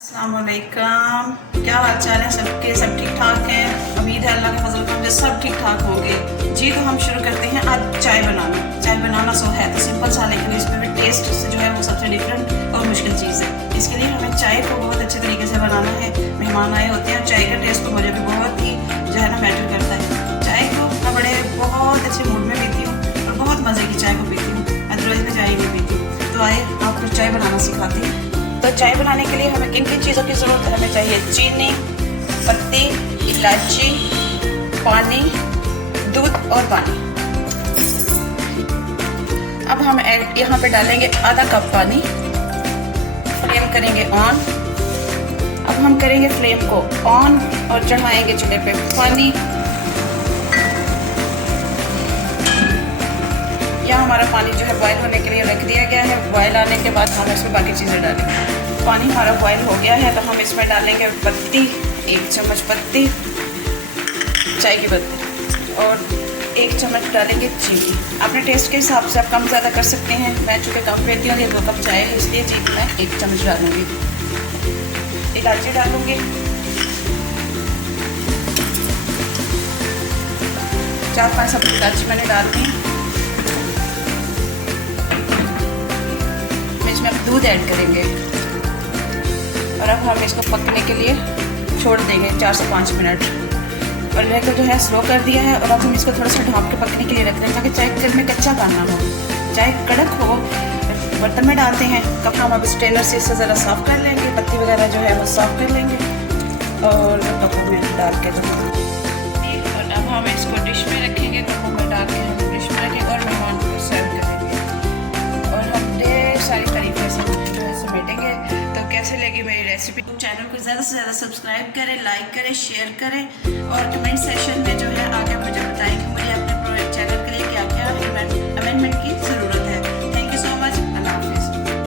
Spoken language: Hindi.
अस्सलाम वालेकुम। क्या हाल चाल है सबके? सब ठीक ठाक हैं? उम्मीद है अल्लाह के फजल करम से सब ठीक ठाक होंगे। जी तो हम शुरू करते हैं आज चाय बनाना। चाय बनाना सो है तो सिंपल सा, लेकिन इसमें भी टेस्ट से जो है वो सबसे डिफरेंट और मुश्किल चीज़ है। इसके लिए हमें चाय को बहुत अच्छे तरीके से बनाना है। मेहमान आए होते हैं, चाय का टेस्ट तो मुझे भी बहुत ही जो है ना मैटर करता है। चाय को मैं बड़े बहुत अच्छे मूड में पीती हूँ और बहुत मज़े की चाय को पीती हूँ, अदरवाइज में चाय नहीं पीती। तो आए आपको चाय बनाना सिखाती हूँ। तो चाय बनाने के लिए हमें किन किन चीज़ों की ज़रूरत है? हमें चाहिए चीनी, पत्ती, इलायची, पानी, दूध और पानी। अब हम यहाँ पे डालेंगे आधा कप पानी। फ्लेम करेंगे ऑन। अब हम करेंगे फ्लेम को ऑन और चढ़ाएंगे चूल्हे पे पानी। यहाँ हमारा पानी जो है बॉयल होने के लिए रख दिया गया है। बॉयल आने के बाद हम इसमें बाकी चीज़ें डालेंगे। पानी हमारा बॉयल हो गया है तो हम इसमें डालेंगे पत्ती, 1 चम्मच पत्ती, चाय की पत्ती, और 1 चम्मच डालेंगे चीनी। अपने टेस्ट के हिसाब से आप कम ज़्यादा कर सकते हैं। मैं चूँकि कम पीती हूँ, 2 कप चाय है, इसलिए चीनी मैं 1 चम्मच डालूँगी। इलायची डालूँगी, 4-5 सब इलायची मैंने डाल दी। इसमें हम दूध ऐड करेंगे और अब हम इसको पकने के लिए छोड़ देंगे 4 से 5 मिनट। और मैं को जो है स्लो कर दिया है और अब हम इसको थोड़ा सा ढाँप के पकने के लिए रख दें ताकि चाय में कच्चा पाना हो, चाय कड़क हो। बर्तन में डालते हैं कब हम अब स्ट्रेनर से इससे ज़रा साफ़ कर लेंगे, पत्ती वगैरह जो है वो साफ़ कर लेंगे और कप में डाल के और अब हम इसको डिश में रखेंगे। कप में डाल के हम डिश में रखेंगे और मेहमान को सर्व करेंगे और हम ढेर सारी तारीफें समेटेंगे। तो कैसे लगी मेरी रेसिपी? चैनल को ज़्यादा से ज़्यादा सब्सक्राइब करें, लाइक करें, शेयर करें और कमेंट सेक्शन में जो है